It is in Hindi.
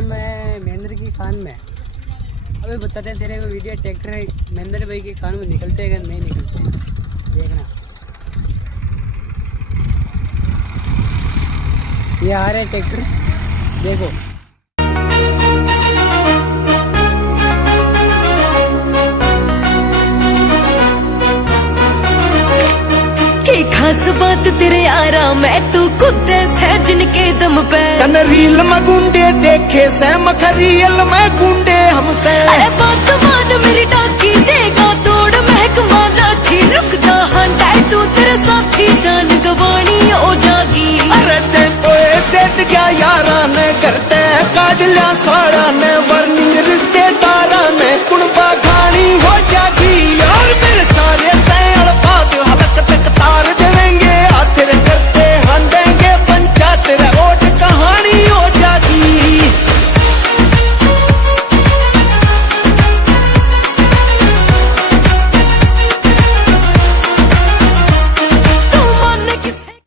हम हैं महेंद्र की खान में। अभी बताते हैं तेरे को वीडियो ट्रैक्टर महेंद्र भाई की खान में निकलते हैं कि नहीं निकलते, देखना। ये आ रहे ट्रैक्टर, देखो। खास बात तेरे यारा मैं तू खुद है जिनके दम पे तन रील में गुंडे देखे से मखरियल में गुंडे हमसे। अरे बात मान मेरी डाकी देगा तोड़ महकमा लाठी रुकदा हंडाई तू तेरे साथी जान गवानी हो जागी। अरे से ओए सेठ गया यारा ने करते काट लिया सारा ने वरना